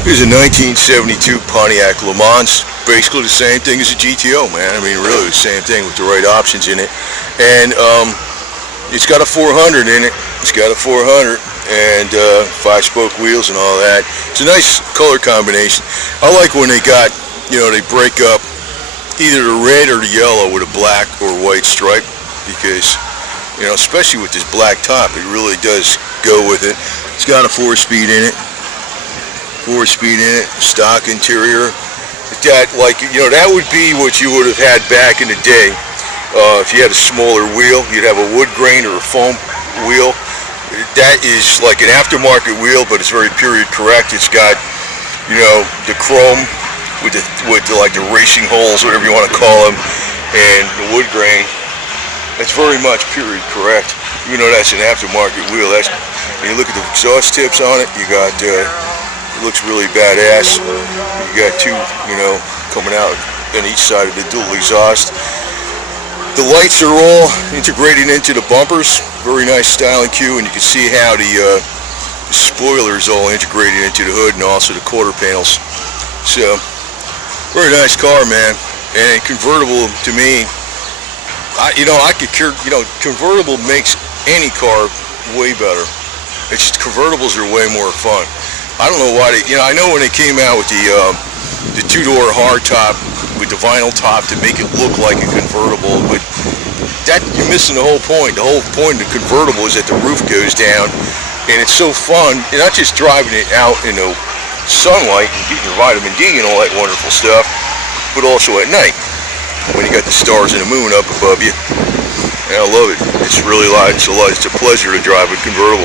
Here's a 1972 Pontiac LeMans. Basically the same thing as a GTO, man. I mean, really the same thing with the right options in it. And it's got a 400 in it. It's got a 400 and 5-spoke wheels and all that. It's a nice color combination. I like when they got, you know, they break up either the red or the yellow with a black or white stripe, because, you know, especially with this black top, it really does go with it. It's got a 4-speed in it. 4-speed in it, stock interior. That, like, you know, that would be what you would have had back in the day. If you had a smaller wheel, you'd have a wood grain or a foam wheel. That is like an aftermarket wheel, but it's very period correct. It's got, you know, the chrome with like the racing holes, whatever you want to call them, and the wood grain. That's very much period correct. You know, that's an aftermarket wheel. That's, when you look at the exhaust tips on it, you got. It looks really badass. You got two, you know, coming out on each side of the dual exhaust. The lights are all integrated into the bumpers. Very nice styling cue, and you can see how the spoiler is all integrated into the hood and also the quarter panels. So, very nice car, man. And convertible to me, convertible makes any car way better. It's just convertibles are way more fun. I don't know why I know when they came out with the two-door hardtop with the vinyl top to make it look like a convertible, but that, you're missing the whole point. The whole point of the convertible is that the roof goes down, and it's so fun. You're not just driving it out in the sunlight and getting your vitamin D and all that wonderful stuff, but also at night when you got the stars and the moon up above you. And I love it. It's really it's a pleasure to drive a convertible.